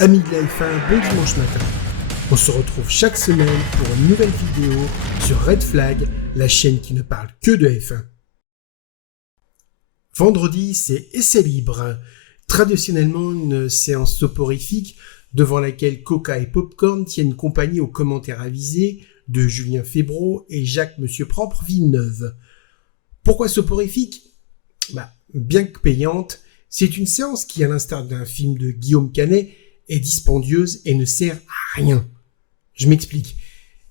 Amis de la F1, bon dimanche matin. On se retrouve chaque semaine pour une nouvelle vidéo sur Red Flag, la chaîne qui ne parle que de F1. Vendredi, c'est essai libre. Traditionnellement, une séance soporifique devant laquelle Coca et Popcorn tiennent compagnie aux commentaires avisés de Julien Febvreau et Jacques Monsieur Propre Villeneuve. Pourquoi soporifique ? Bien que payante, c'est une séance qui, à l'instar d'un film de Guillaume Canet, est dispendieuse et ne sert à rien. Je m'explique.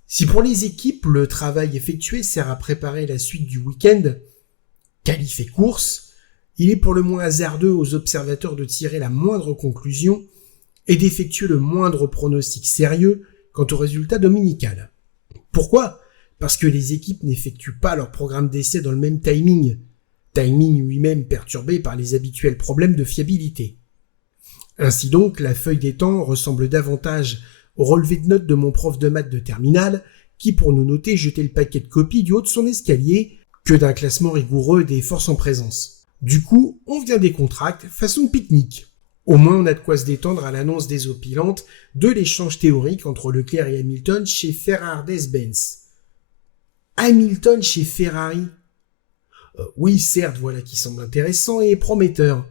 Si pour les équipes, le travail effectué sert à préparer la suite du week-end, qualif et course, il est pour le moins hasardeux aux observateurs de tirer la moindre conclusion et d'effectuer le moindre pronostic sérieux quant au résultat dominical. Pourquoi ? Parce que les équipes n'effectuent pas leur programme d'essai dans le même timing lui-même perturbé par les habituels problèmes de fiabilité. Ainsi donc, la feuille des temps ressemble davantage au relevé de notes de mon prof de maths de terminale qui, pour nous noter, jetait le paquet de copies du haut de son escalier que d'un classement rigoureux des forces en présence. Du coup, on vient décontracter façon pique-nique. Au moins, on a de quoi se détendre à l'annonce désopilante de l'échange théorique entre Leclerc et Hamilton chez Ferrari-Benz. Hamilton chez Ferrari ? Oui, certes, voilà qui semble intéressant et prometteur.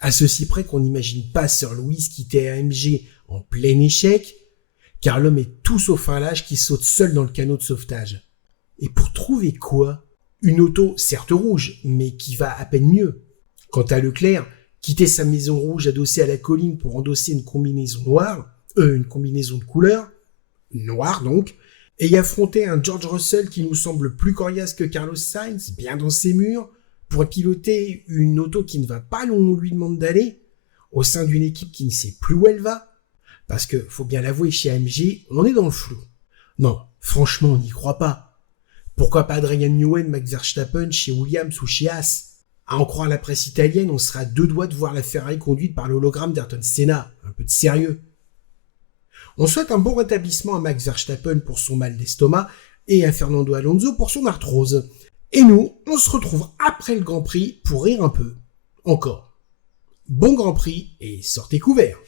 À ceci près qu'on n'imagine pas Sir Louis quitter AMG en plein échec, car l'homme est tout sauf un lâche qui saute seul dans le canot de sauvetage. Et pour trouver quoi ? Une auto, certes rouge, mais qui va à peine mieux. Quant à Leclerc, quitter sa maison rouge adossée à la colline pour endosser une combinaison de couleur, noire donc, et y affronter un George Russell qui nous semble plus coriace que Carlos Sainz, bien dans ses murs, pour piloter une auto qui ne va pas là où on lui demande d'aller, au sein d'une équipe qui ne sait plus où elle va. Parce que, faut bien l'avouer, chez AMG, on est dans le flou. Non, franchement, on n'y croit pas. Pourquoi pas Adrian Newey, Max Verstappen chez Williams ou chez Haas ? À en croire la presse italienne, on sera à 2 doigts de voir la Ferrari conduite par l'hologramme d'Ayrton Senna. Un peu de sérieux. On souhaite un bon rétablissement à Max Verstappen pour son mal d'estomac et à Fernando Alonso pour son arthrose. Et nous, on se retrouve après le Grand Prix pour rire un peu. Encore. Bon Grand Prix et sortez couverts.